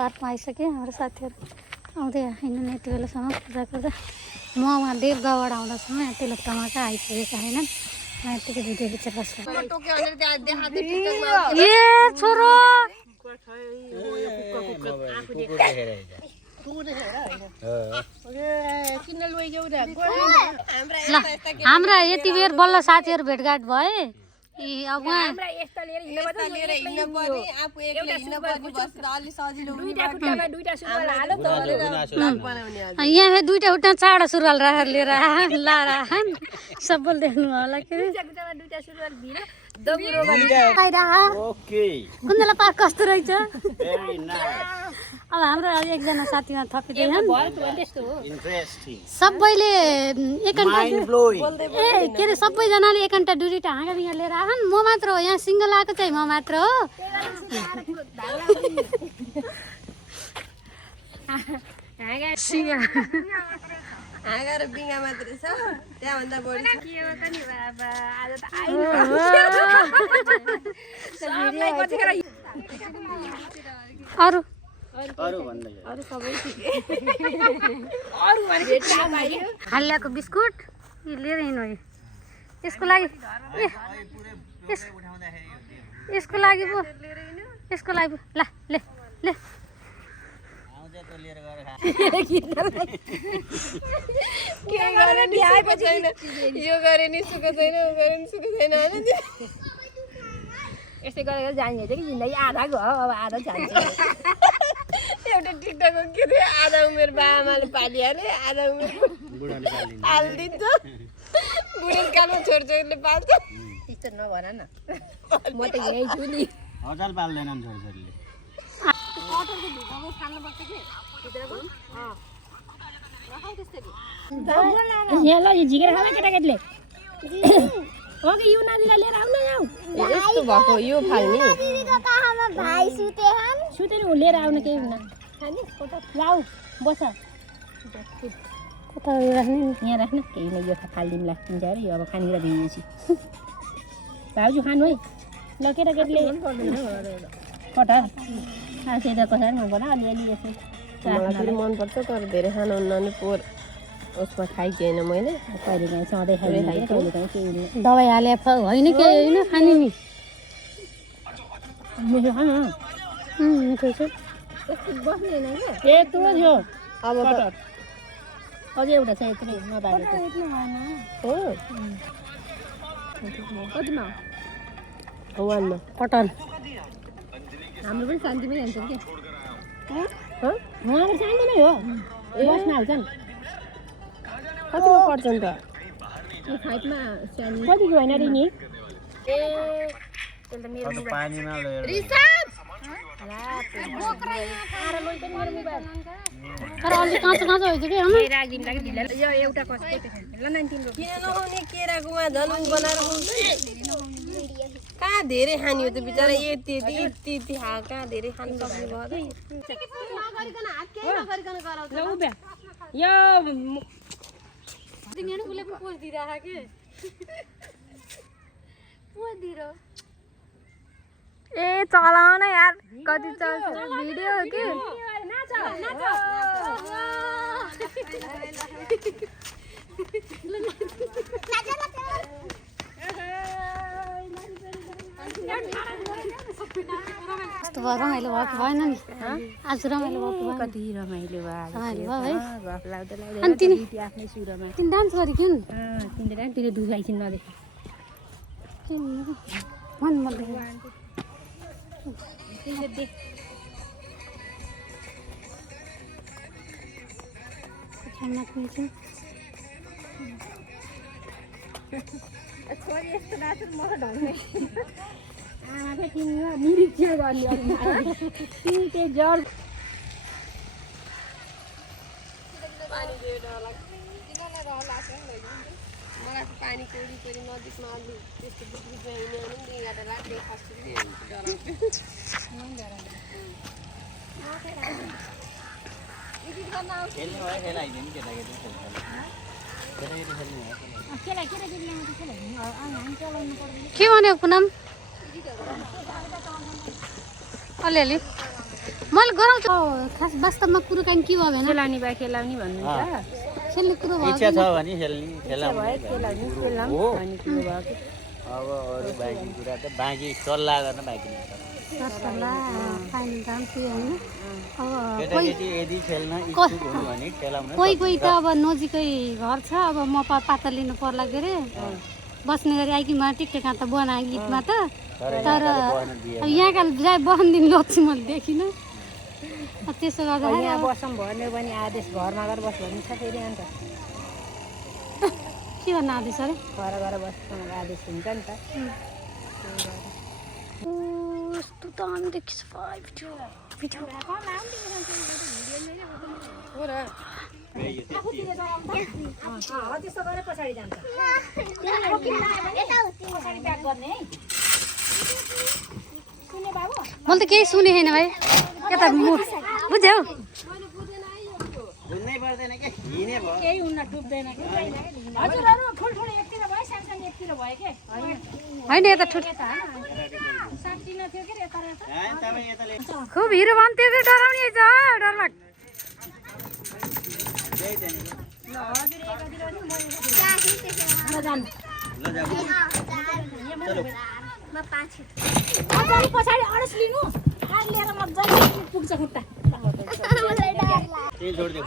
पार्कमा आइसक्यो हाम्रो साथीहरू आउँदै हिँड्नु यति बेलासम्म पूजा गर्दा म वहाँ देवगाउँबाट आउँदासम्म यहाँ तिलोत्तमा कहाँ आइसकेका छैनन् यतिकै भिडियो खिचेर बस्छु ए छोरो हाम्रा यति बेर बल्ल साथीहरू भेटघाट भए अब यहाँ दुईटा खुट्टा चाडा सुरुवाल राखेर लिएर लाएर सबैले देख्नु होला के कुन्दला पार्क कस्तो रहेछ अब हाम्रो एकजना साथीमा थपिँदैन सबैले एक घन्टा ए के अरे सबैजनाले एक घन्टा दुईटा हाँगा बिगा लिएर आएछन् म मात्र हो यहाँ सिङ्गल आएको चाहिँ म मात्र हो हाँगा र बिङ्गा मात्रै छ त्यहाँभन्दा बढी अरू हालियाको बिस्कुट लिएर हिँड्नु है यसको लागि यसको लागि पो यसको लागि ल ले ले यो गरे नि सुको छैन उ गरे नि सुको छैन यसै गरेर जाने कि जिन्दगी आधा गयो अब आधा जान्छ एउटा टिकटकको के थियो आधा उमेर बाआमाले पालिहाले आधा उमेर पालिदिन्छ बुढेसकालमा छोरछोरीले पाल्छ त्यस्तो नभन न म त यही छु नि हजुर पाल्दैनन् छोरीले कटरको भित्रको खानुपर्छ के भित्रको यहाँ ल झिकेर खाला केटाकेटीले ओके यो नानीलाई लिएर आउन जाऊ यस्तो भएको यो फाल्ने भाइ सुते नि लिएर आउन केही हुन्न खाने लाउ बस कता राख्ने यहाँ राख्न केही नै यो फालिदिउँ लाग्छ अरे यो अब खानेकुरा दिएपछि भाउजू खानु है ल केटाकेटीले कटहर त्यही त कसरी मनपर्छ अलिअलि यसो मलाई फेरि मनपर्छ तर धेरै खानु हुन्न नि पोहोर उसमा खाइदिएन मैले कहिलेकाहीँ सधैँ खाइदिएँ कहिलेकाहीँ केही दबाई हाले होइन के होइन खाने नि मिठो खानु मिठो छ बस्ने होइन ए तुलो थियो अब कटहर अझै एउटा छ यत्रो नपाएको हो कतिमा वानमा कटन हाम्रो पनि शान्तिमै जान्छ कि उहाँको शान्तिमै हो बस्न हाल्छन् कतिमा पर्छन् त यो फाइटमा कतिको होइन रे नि पानीमा लिएर तर अलि काँचो काँचो हुन्छ कि यो एउटा कसको ल 19 किन नखाउने केराकोमा झन् बनाएर खुवाउँछ कहाँ धेरै खाने हो त बिचरा यति कहाँ धेरै खानु सक्ने भयो ए चलाउन यार कति चल्छ भिडियो हो कि कस्तो भयो रमाइलो भएको भएन नि आज रमाइलो भएको कति रमाइलो भयो रमाइलो भयो है गफ लाग्दै अनि तिमी आफ्नै सुरमा तिमी डान्स गरेको नि तिमीले तिमीले दुखाइछिन् नदेखि मन छोरी यस्तो नाच्छ म ढल्ने आमा तिमीलाई निरीक्षण गर्ने तिमी त्यो जर मलाई पानी कोरी नजिकमा अलि त्यस्तो बिचमा हिँड्यो भने पनि यहाँ राख्ने खस्छु के भन्यो पुनम अलिअलि मैले गराउँछु खास वास्तवमा कुरोकानी के भयो भने खेलाउने बा खेलाउने भन्नुहुन्छ खेल्ने कुरो भयो इच्छा छ भने खेल्ने खेलाउने खेलाउने खेलाम हो। भन्ने कुरो भयो कि अब अरू बाँकी कुरा त बाँकी सल्लाह गर्न बाँकी नै छ सरसल्लाह फाइन काम के होइन अब केटाकेटी यदि खेल्न इच्छुक हुनु भने खेलाउन कोही कोही त अब नजिकै घर छ अब म पाता लिनु पर्ला के अरे बस्ने गरी आइकि म टिकटक त बनाएँ गीतमा त तर अब यहाँका जाय बहन दिन लक्ष्मी मैले देखिनँ त्यसो गर्दाखेरि यहाँ बसौँ भन्यो भने आदेश घरमा गएर बस भन्नु छ फेरि अन्त के गर्नु आदेश अरे घर गएर बस्नु आदेश हुन्छ नि त यस्तो त हामी देखिस भिडियो भिडियो हो र त्यस्तो गरेर पछाडि जान्छ मैले त केही सुने छैन भाइ यता बुझ्यौ बुझ्नै पर्दैन के हिँडे भयो केही हुन्न डुब्दैन हजुरहरू ठुल्ठुलो एकतिर भयो सानसानो एकतिर भयो के होइन यता ठुट साँच्चिन थियो के यता तपाईँ यताले खुब हिरो भन्थ्यो त्यो डराउने छ डरलाग त्यही त नि ल जानु ल जाऊ चलो पछाडि अडस लिनु हात लिएर मजाले पुग्छ खुट्टा त्यही छोडिदियो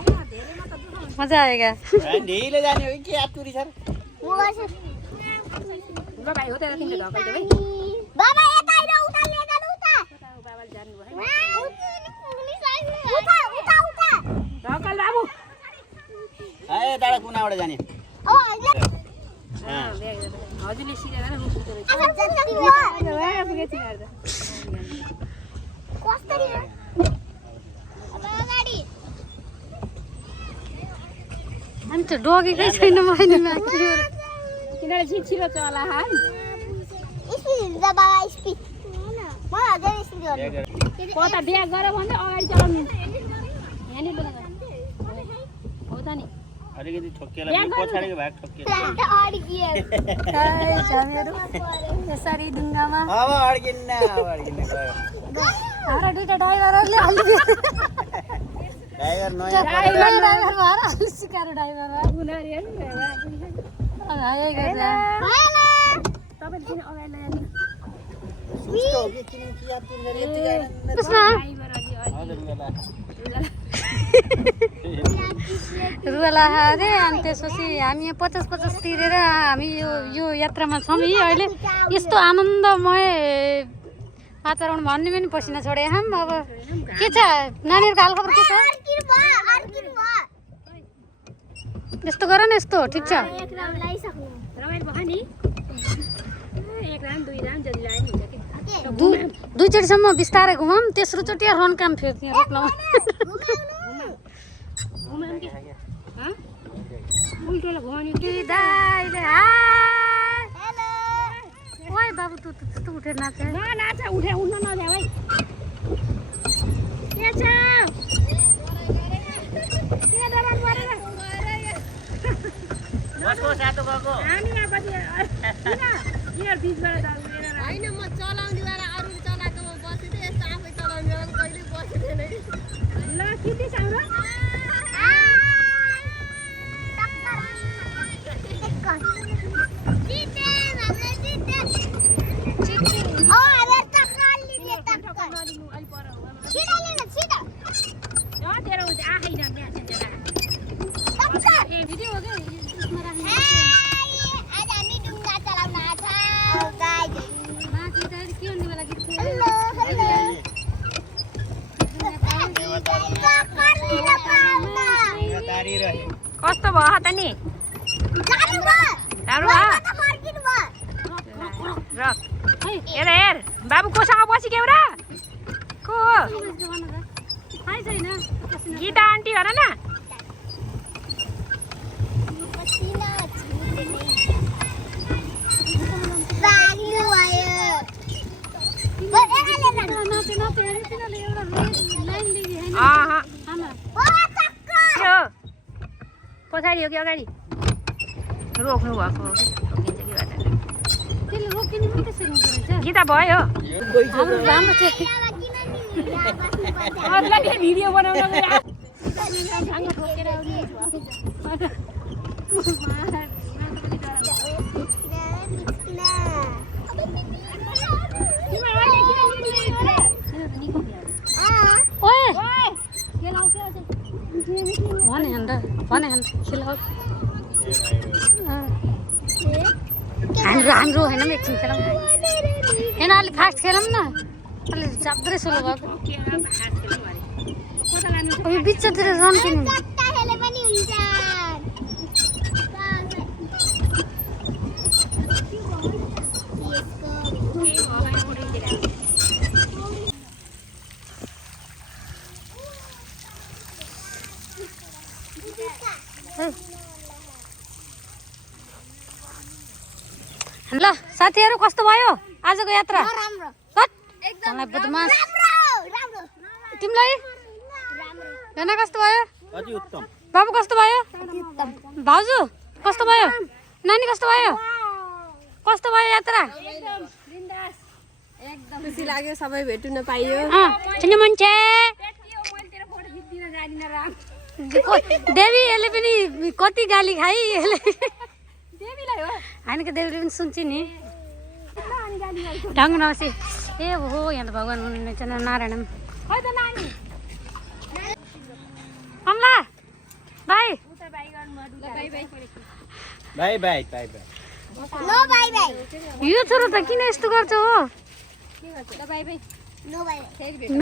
मजा आएगा ढिलो जाने हो कि के आतुरी छ ल भाइ हो त्यता तिमीले धकाइ देऊ है बाबा यता आइरा उता ले जानु उता बाबाले जानु भयो उता उता उता धकाल बाबु ए डाँडा कुनाबाट जाने ओ अहिले हजुरले सिधै जानु रुख रहेछ पुगे तिनीहरू कस्तरी अगाडि अनि त डगेकै छैन मैले तिनीहरू छिटो चला हान स्पिड हुन्छ बाबा स्पिड म हजुर स्पिड गर्नु कता ब्याग गर भन्दै अगाडि चलाउनु यहाँनिर हो त नि अलिकति ठोकिएला पछाडिको भाग ठोकिएला प्लान्ट अड्कियो हामीहरू यसरी ढुङ्गामा अब अड्किन्न गयो हाम्रा दुईटा ड्राइभरहरूले अलि ड्राइभर नयाँ ड्राइभर भएर अलि सिकाएर ड्राइभर उनीहरू तपाईँले किन अगाडि लगाएर सुस्तो हो कि किनकि यात्री गरी यति गाडी ड्राइभर अलि हजुर बेला रुवाला अरे अनि त्यसपछि हामी यहाँ 50-50 तिरेर हामी यो यात्रामा छौँ है अहिले यस्तो आनन्दमय वातावरण भन्ने पनि पसिना छोडे हम अब के छ नानीहरूको हालखबर के छ यस्तो गर न यस्तो ठिक छ रमाइलो भयो नि एक राउन्ड दुई राउन्ड जति लाग्यो नि हुन्छ कि दुईचोटिसम्म बिस्तारै घुमाऊँ तेस्रो चोटि रन काम फेरि त्यहाँ रोक्न घुमाउँ कि उल्टोलाई घुमाउने कि दाइले ओइ बाबु तँ त्यस्तो उठेर नाच नाच उठेर उठ्न नजाऊ है के छ के डराउनु परेन कसको सातो गएको हामी यहाँ कति यिनीहरू बिचबाट दल्मेर होइन म चलाउने बेला अरूले चलाएकोमा बसेको थिएँ यस्तो आफै चलाउने बेला कहिले बसेको थिएन ल किति छ र तेरो आखै जान्छ ए भिडियो हो क्या यसमा राख्नु बाँकी त के भन्ने बेला गीत तारी रहे कस्तो भयो त नि राम्रो भयो रक हेर हेर बाबु कोसँग बसिक्यौ र को गीता आन्टी भन न पछाडि हो कि अगाडि रोक्नु भएको हो कि रोकिन्छ कि गर्दैन त्यसले रोकिनु पनि त्यसरी हुँदो रहेछ गीता भयो हाम्रो चाहिँ अरूलाई फेरि भिडियो बनाउनको लागि ओए भने हान्दा खेलाउ हाम्रो होइन एकछिन खेलौँ होइन अलिक फास्ट खेलौँ न अलिक चाप्दै सुरु भएको यो बिचतिर रन किन्नु ल साथीहरू कस्तो भयो आजको यात्रा तँलाई बदमास तिमीलाई हेर्न कस्तो भयो अति उत्तम बाबु कस्तो भयो भाउजू कस्तो भयो नानी कस्तो भयो यात्रा खुसी लाग्यो सबै भेट्न पाइयो चिन्ने मान्छे देवी यसले पनि कति गाली खाइ यसले होइन कि देवीले पनि सुन्छ नि ढङ्ग नसी ए हो यहाँ त भगवान् हुनुहुन्छ नारायण कमला भाइ bye bye bye bye no bye bye यो छोरो त किन यस्तो गर्छ हो नो बाई